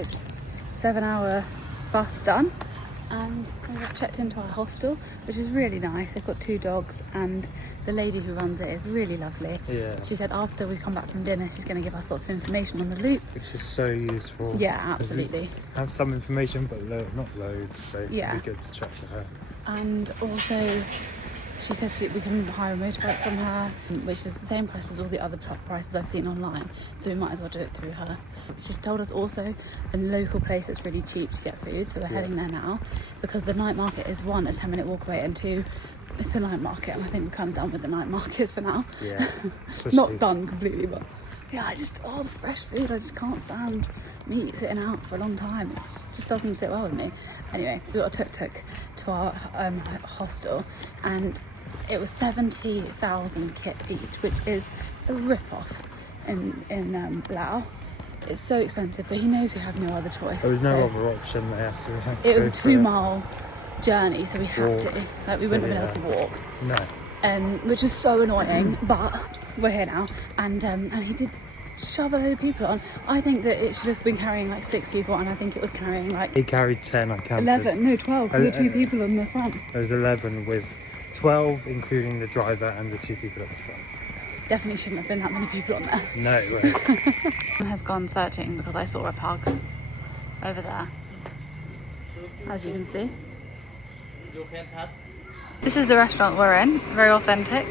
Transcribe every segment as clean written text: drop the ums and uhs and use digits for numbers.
like 7-hour bus done, and we've checked into our hostel, which is really nice. They've got 2 dogs, and the lady who runs it is really lovely. Yeah. She said after we come back from dinner, she's going to give us lots of information on the loop. Which is so useful. Yeah, absolutely. We have some information, but not loads, so Yeah. it'd be good to chat to her. And also, she said we can hire a motorbike from her, which is the same price as all the other prices I've seen online, so we might as well do it through her. She's told us also a local place that's really cheap to get food, so we're heading there now, because the night market is 1, a 10-minute walk away, and 2, it's a night market, and I think we're kind of done with the night markets for now. Yeah. Not done completely, but yeah, the fresh food, I just can't stand meat sitting out for a long time. It just doesn't sit well with me. Anyway, we got a tuk-tuk to our hostel, and it was 70,000 kip each, which is a rip-off in Laos. It's so expensive, but he knows we have no other choice. There was no other option there, so we had to it was go a for it. 2-mile journey, so we had to. Like, we wouldn't have been able to walk. No. Which is so annoying, but we're here now, and he did shove a load of people on. I think that it should have been carrying like 6 people, and I think it was carrying like... He carried 10, I counted. 11, no, 12, there were 2 people on the front. There was 11 with 12, including the driver and the 2 people at the front. Definitely shouldn't have been that many people on there. No way. Has gone searching because I saw a pug over there, as you can see. This is the restaurant we're in, very authentic.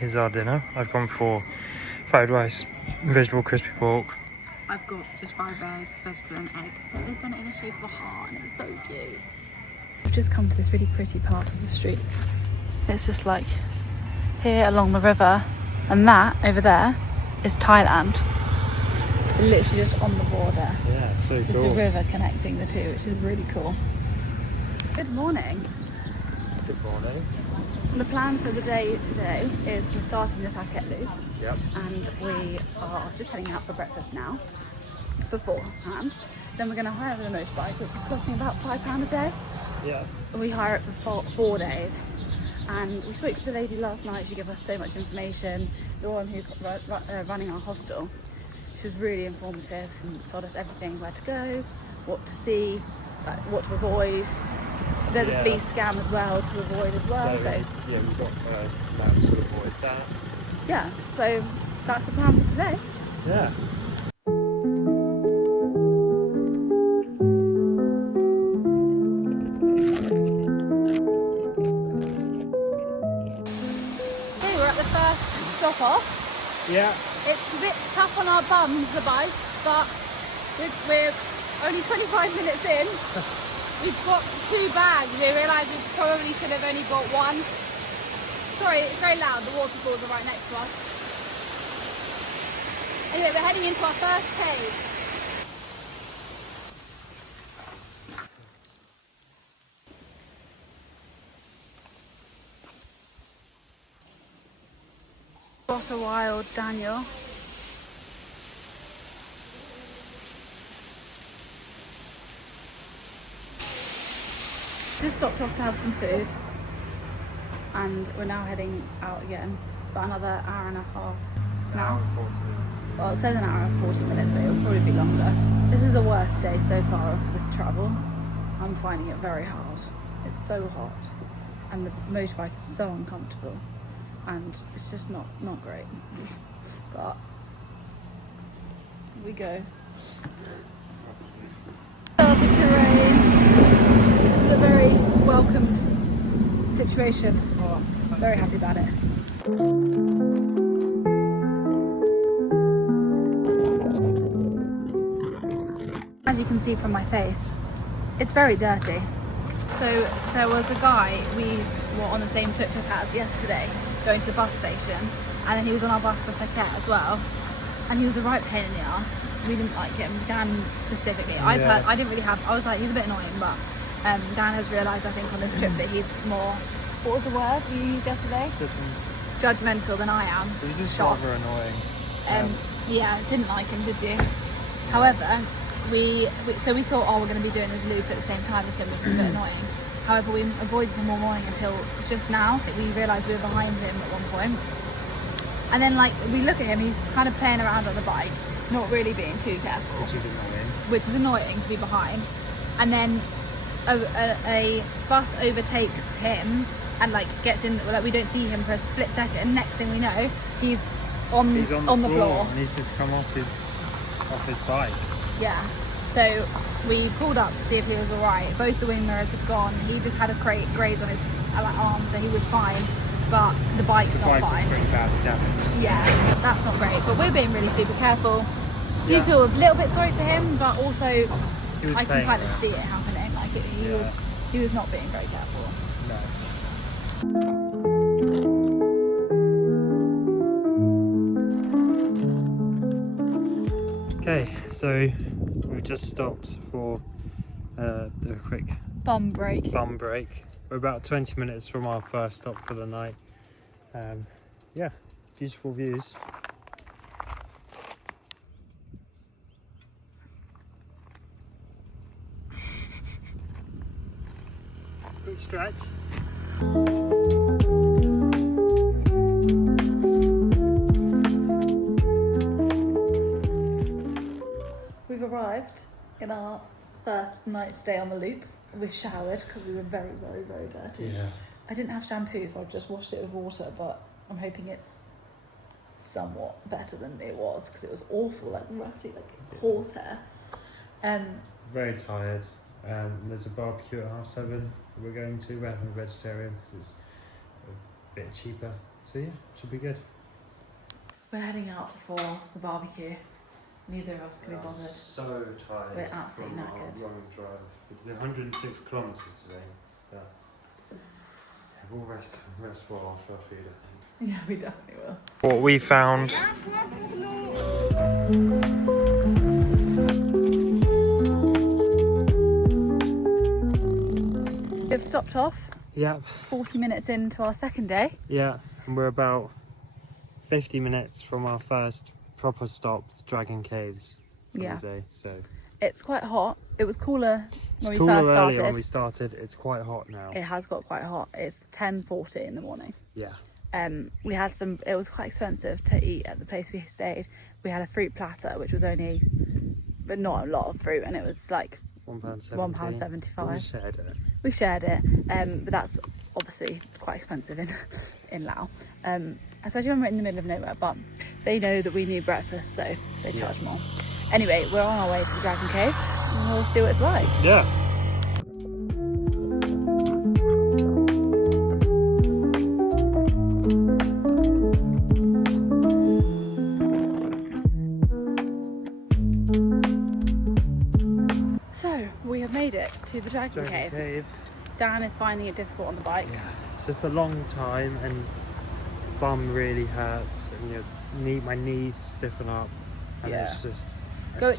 Here's our dinner. I've gone for fried rice, vegetable crispy pork. I've got just fried rice, vegetable and egg. But they've done it in the shape of a heart, and it's so cute. We've just come to this really pretty part of the street. It's just like here along the river, and that over there is Thailand. They're literally just on the border. Yeah, so There's cool. a river connecting the 2, which is really cool. Good morning. Good morning. The plan for the day today is we're starting the Thakhek loop. Yep. And we are just heading out for breakfast now, beforehand. Then we're going to hire the motorbike, which is costing about £5 a day. Yeah. We hire it for 4 days. And we spoke to the lady last night. She gave us so much information. The one who's running our hostel. She was really informative and told us everything, where to go, what to see, what to avoid. There's a police scam as well to avoid as well. So yeah, we've got maps to avoid that. Yeah, so that's the plan for today. Yeah. Okay, we're at the first stop off. Yeah. It's a bit tough on our bums, the bikes, but we're only 25 minutes in. We've got 2 bags. We realise we probably should have only got 1. Sorry, it's very loud. The waterfalls are right next to us. Anyway, we're heading into our first cave. What a wild Daniel. Just stopped off to have some food, and we're now heading out again. It's about another hour and a half now. Well, it says an hour and 40 minutes, but it'll probably be longer. This is the worst day so far of this travels. I'm finding it very hard. It's so hot, and the motorbike is so uncomfortable, and it's just not great. But here we go. Perfect terrain. This is a very welcomed situation. Very happy about it. As you can see from my face, it's very dirty. So there was a guy we were on the same tuk-tuk as yesterday, going to the bus station, and then he was on our bus to Thakhek as well, and he was a right pain in the ass. We didn't like him, Dan specifically. I didn't really have, I was like, he's a bit annoying, but Dan has realised, I think, on this trip that he's more, what was the word you used yesterday? Judgmental than I am. He was just rather annoying. Yeah, didn't like him, did you? However, we thought, oh, we're going to be doing the loop at the same time as him, which is a bit annoying. However, we avoided him all morning until just now. We realised we were behind him at one point. And then like we look at him, he's kind of playing around on the bike, not really being too careful. Which is annoying to be behind. And then a bus overtakes him and like gets in, like we don't see him for a split second. Next thing we know, he's on the floor. And he's just come off his bike. Yeah. So we pulled up to see if he was alright. Both the wing mirrors had gone. He just had a graze on his arm, so he was fine. But the bike's not fine. The bike was pretty badly damaged. Yeah, that's not great. But we're being really super careful. Do feel a little bit sorry for him, but also I can kind of see it happening. Like he was not being very careful. No. Okay, so we've just stopped for a quick Bum break. We're about 20 minutes from our first stop for the night. Yeah, beautiful views. Quick stretch. We've arrived in our first night stay on the loop. We've showered because we were very, very, very dirty. Yeah. I didn't have shampoo, so I've just washed it with water, but I'm hoping it's somewhat better than it was because it was awful, like ratty, like horsehair. Very tired. There's a barbecue at 7:30 we're going to. We're having a vegetarian because it's a bit cheaper. So yeah, should be good. We're heading out for the barbecue. Neither of us can be bothered. So tired. We're absolutely from knackered. Our long drive. We did 106 kilometres today. Yeah. We'll rest well after our food, I think. Yeah, we definitely will. What we found. We've stopped off. Yep. 40 minutes into our second day. Yeah, and we're about 50 minutes from our first proper stop, Dragon Caves, for the day. So it's quite hot. It was cooler when we cooler first started. Earlier when we started. It's quite hot now. It has got quite hot. It's 10:40 in the morning. Yeah. We had some. It was quite expensive to eat at the place we stayed. We had a fruit platter, which was only, but not a lot of fruit, and it was like £1.75. We shared it, but that's obviously quite expensive in Laos, especially when we're in the middle of nowhere. But they know that we need breakfast, so they charge more. Anyway, we're on our way to the Dragon Cave, and we'll see what it's like. Yeah. So we have made it to the Dragon Cave. Dan is finding it difficult on the bike. Yeah, it's just a long time, and bum really hurts, and my knees stiffen up, and it's just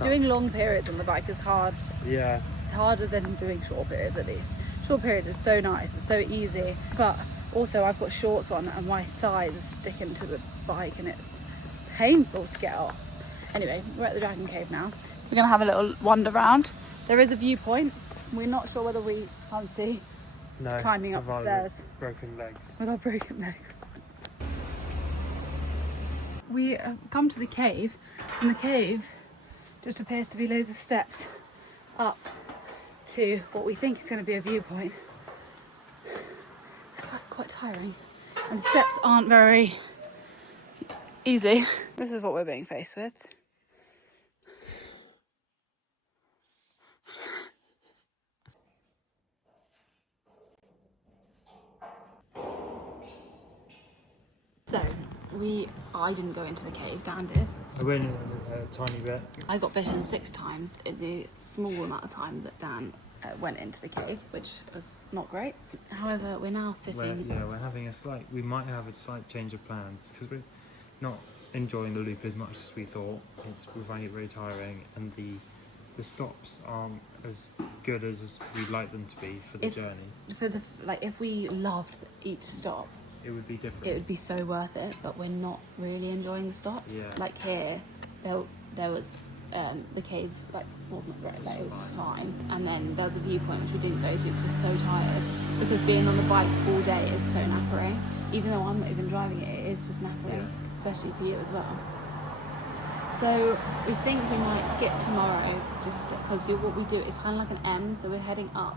doing long periods on the bike is hard. Yeah, harder than doing short periods. At least short periods is so nice, it's so easy, but also I've got shorts on and my thighs are sticking to the bike and it's painful to get off. Anyway, we're at the Dragon Cave now. We're gonna have a little wander round. There is a viewpoint. We're not sure whether we fancy climbing up the stairs broken legs. with our broken legs. We have come to the cave, and the cave just appears to be loads of steps up to what we think is going to be a viewpoint. It's quite tiring, and the steps aren't very easy. This is what we're being faced with. So, I didn't go into the cave, Dan did. I went in a tiny bit. I got bitten 6 times in the small amount of time that Dan went into the cave, which was not great. However, we're now sitting... We're having we might have a slight change of plans, because we're not enjoying the loop as much as we thought. We're finding it very tiring, and the stops aren't as good as we'd like them to be for the journey. If we loved each stop, it would be different. It would be so worth it, but we're not really enjoying the stops. Yeah. Like here, there was the cave wasn't great. Like it was fine, and then there was a viewpoint which we didn't go to because we were so tired. Because being on the bike all day is so knackering. Even though I'm not even driving it, it is just knackering. especially for you as well. So we think we might skip tomorrow, just because what we do is kind of like an M, so we're heading up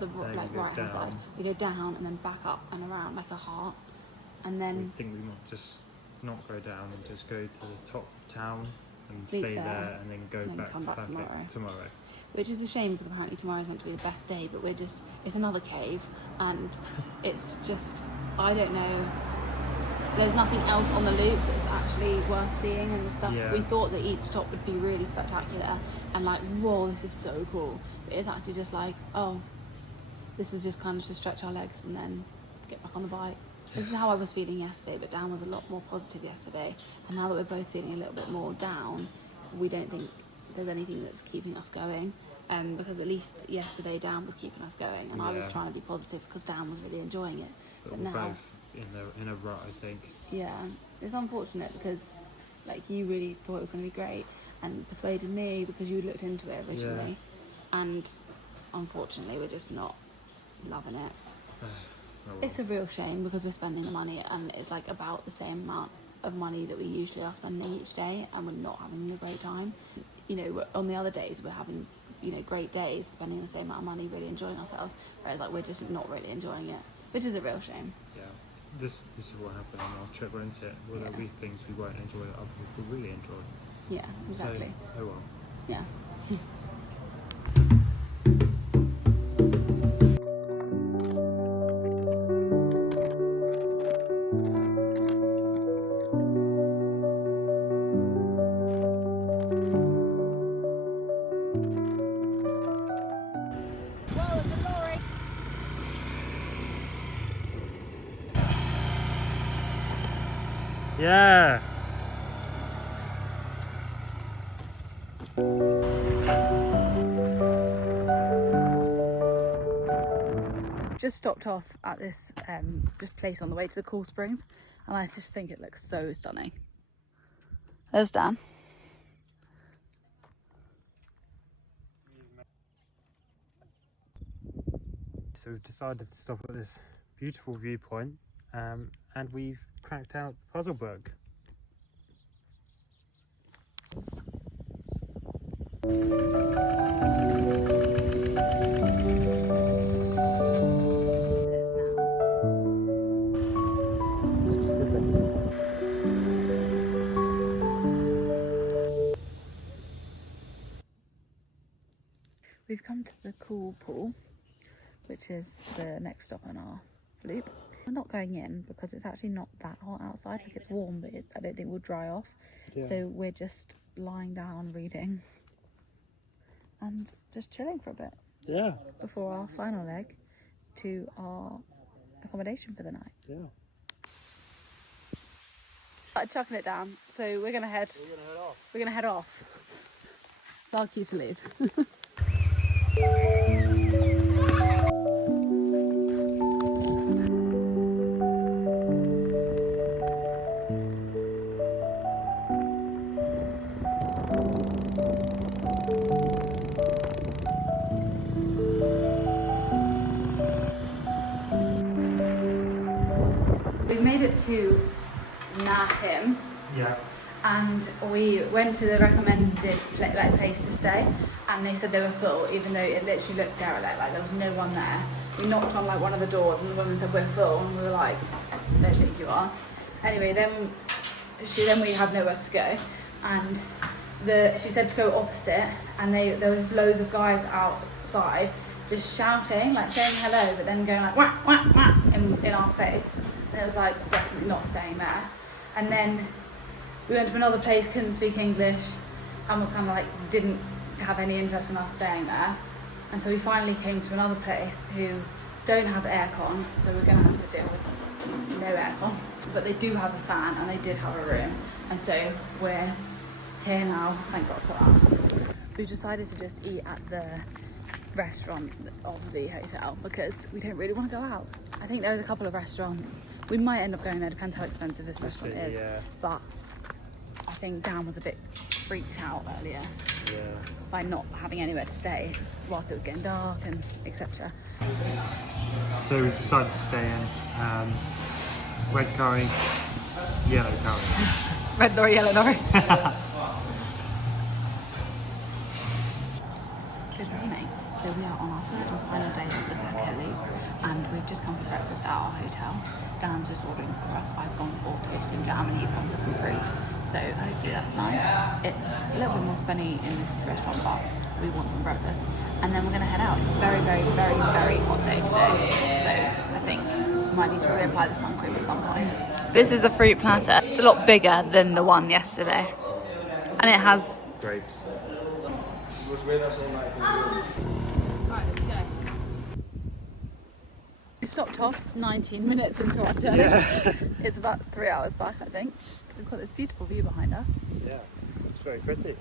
the right hand side. We go down and then back up and around like a heart, and then we think we might just not go down and just go to the top town and Sleep stay there, there and then go and then back come to back Thakhek tomorrow. which is a shame because apparently tomorrow is meant to be the best day, but it's another cave, and it's just, I don't know, there's nothing else on the loop that's actually worth seeing, and the stuff we thought that each top would be really spectacular and like, whoa, this is so cool, but it's actually just like, oh, this is just kind of to stretch our legs and then get back on the bike. This is how I was feeling yesterday, but Dan was a lot more positive yesterday, and now that we're both feeling a little bit more down, we don't think there's anything that's keeping us going, because at least yesterday Dan was keeping us going, and I was trying to be positive because Dan was really enjoying it. But we're now both in a rut, I think. Yeah, it's unfortunate because like you really thought it was going to be great and persuaded me because you looked into it originally, and unfortunately we're just not loving it. It's a real shame because we're spending the money, and it's like about the same amount of money that we usually are spending each day, and we're not having a great time. You know, on the other days we're having, you know, great days, spending the same amount of money, really enjoying ourselves, whereas like we're just not really enjoying it, which is a real shame. Yeah, this is what happened on our trip, won't it? Well, there'll be things we won't enjoy that other people really enjoy. Yeah, exactly. So, oh well. Yeah. Yeah. Just stopped off at this place on the way to the Cool Springs, and I just think it looks so stunning. There's Dan. So we've decided to stop at this beautiful viewpoint, and we've cracked out the puzzle book. We've come to the Cool Pool, which is the next stop on our loop. We're not going in because it's actually not that hot outside. Like, it's warm, but I don't think we'll dry off. Yeah. So we're just lying down reading and just chilling for a bit. Yeah. Before our final leg to our accommodation for the night. Yeah. Chucking it down. So we're gonna head off. We're gonna head off. It's our cue to leave. We've made it to Thakhek. Yeah. And we went to the recommended place to stay, and they said they were full, even though it literally looked derelict, like there was no one there. We knocked on like one of the doors, and the woman said we're full, and we were like, I don't think you are. Anyway, then we had nowhere to go, and she said to go opposite, and there was loads of guys outside just shouting, like saying hello, but then going like wah wah wah in our face, and it was like definitely not staying there. And then we went to another place, couldn't speak English, and was kind of like didn't have any interest in us staying there. And so we finally came to another place who don't have aircon, so we're going to have to deal with no aircon. But they do have a fan, and they did have a room, and so we're here now, thank God for that. We've decided to just eat at the restaurant of the hotel because we don't really want to go out. I think there's a couple of restaurants. We might end up going there, depends how expensive this restaurant is. Yeah. But I think Dan was a bit freaked out earlier by not having anywhere to stay whilst it was getting dark and etc. So we decided to stay in red curry, yellow curry. Red lorry, yellow lorry. Good morning. So we are on our third and final day of the Thakhek loop, and we've just come for breakfast at our hotel. Dan's just ordering for us. I've gone for toast and jam, and he's gone for some fruit. So hopefully that's nice. It's a little bit more spenny in this restaurant, but we want some breakfast. And then we're going to head out. It's a very, very, very, very hot day today. So I think we might need to reapply the sun cream at some point. This is the fruit platter. It's a lot bigger than the one yesterday. And it has... grapes. He was with us all night. Alright, let's go. We stopped off 19 minutes into our journey. Yeah. It's about 3 hours back, I think. We've got this beautiful view behind us. Yeah, it's very pretty.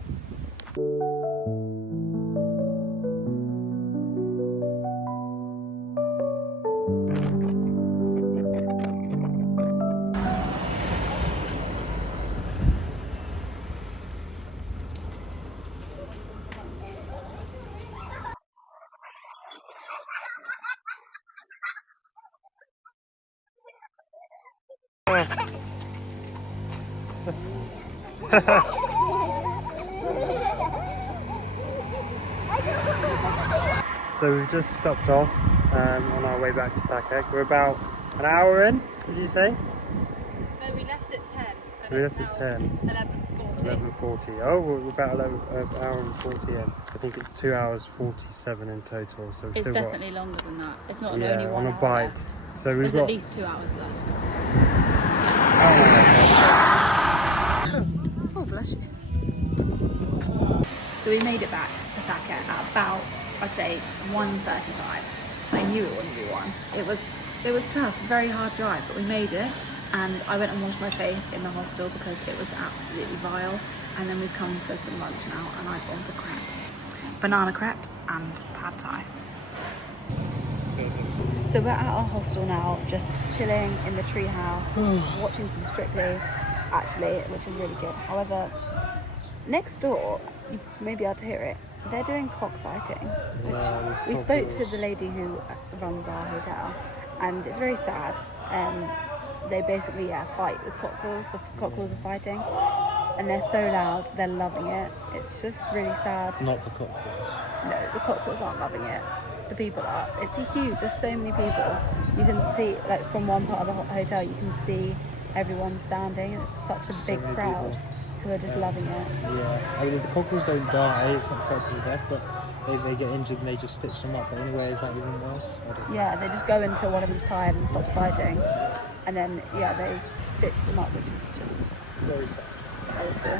So we've just stopped off on our way back to Thakhek. We're about an hour in, did you say? No, we left at 10. We left at 10. 11:40. 11:40. Oh, we're about an hour and 40 in. I think it's 2 hours 47 in total. So we've It's still definitely longer than that. It's not got, only 1 on a hour bike. left. So we've There's got at least 2 hours left. Oh, bless you. So we made it back to Thakhek at about, I'd say, 1:35. I knew it wouldn't be 1. It was tough, a very hard drive, but we made it. And I went and washed my face in the hostel because it was absolutely vile. And then we've come for some lunch now, and I've gone for crepes. Banana crepes and pad thai. So we're at our hostel now, just chilling in the tree house, watching some Strictly, actually, which is really good. However, next door, you may be able to hear it, they're doing cockfighting. We spoke to the lady who runs our hotel, and it's very sad. They basically, fight with cockerels. The cockerels are fighting, and they're so loud, they're loving it. It's just really sad. not the cockroach. No, the cockerels aren't loving it. The people are. It's huge. There's so many people. You can see, like, from one part of the hotel, you can see everyone standing. It's such a big many crowd people. who are just loving it. Yeah, I mean the cockroaches don't die, it's not frightened to death, but they get injured and they just stitch them up. But anyway, is that even worse? I don't know. Yeah, they just go until one of them's tired and stops fighting, and then they stitch them up, which is just Very sad. awful.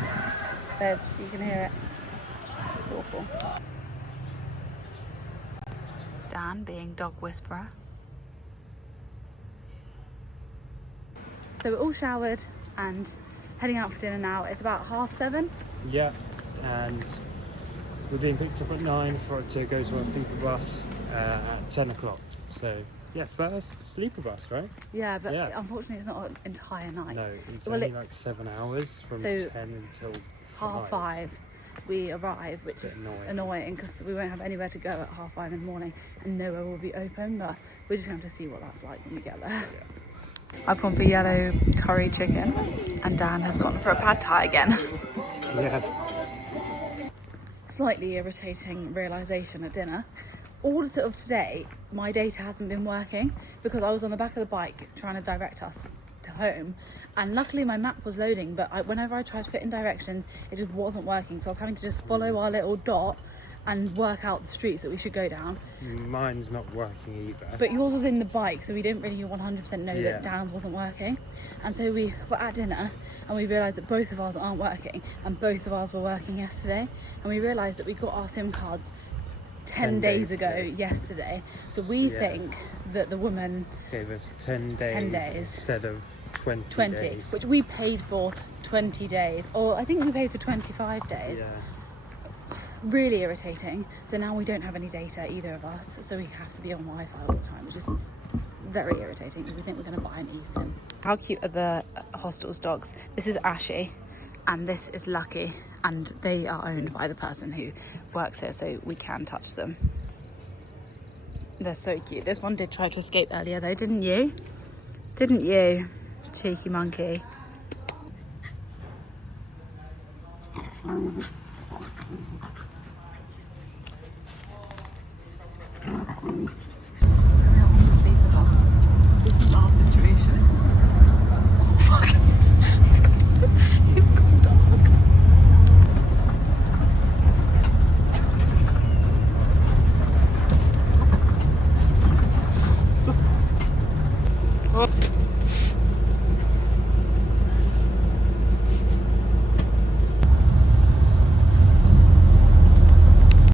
There, you can hear it. It's awful. Dan being dog whisperer. So we're all showered and heading out for dinner now. It's about 7:30. Yeah, and we're being picked up at 9 for it to go to our sleeper bus at 10 o'clock. So yeah, first sleeper bus, right? Yeah, but Yeah. unfortunately it's not an entire night. No, it's Well, only it- like 7 hours from So, 10 until 5:30 we arrive, which Bit is annoying. annoying because we won't have anywhere to go at 5:30 in the morning and nowhere will be open, but we're just going to have to see what that's like when we get there. I've gone for yellow curry chicken and Dan has gone for a pad thai again. Yeah. Slightly irritating realisation at dinner. All of today, my data hasn't been working because I was on the back of the bike trying to direct us to home, and luckily my map was loading, but whenever I tried to put in directions, it just wasn't working, so I was having to just follow our little dot and work out the streets that we should go down. Mine's not working either. But yours was in the bike, so we didn't really 100% know Yeah. that Dan's wasn't working. And so we were at dinner and we realised that both of ours aren't working, and both of ours were working yesterday. And we realised that we got our SIM cards 10 days ago yesterday. So we Yeah. think that the woman Gave us 10 days, 10 days. instead of 20 days. which we paid for 20 days, or I think we paid for 25 days. Yeah. Really irritating. So now we don't have any data, either of us, so we have to be on Wi-Fi all the time, which is very irritating because we think we're going to buy an eSIM. How cute are the hostel's dogs? This is Ashy and this is Lucky, and they are owned by the person who works here, so we can touch them. They're so cute. This one did try to escape earlier though, didn't you? Didn't you? Cheeky monkey. So we're on the sleeper bus. This is our situation. Oh fuck! He's gone dark. Oh.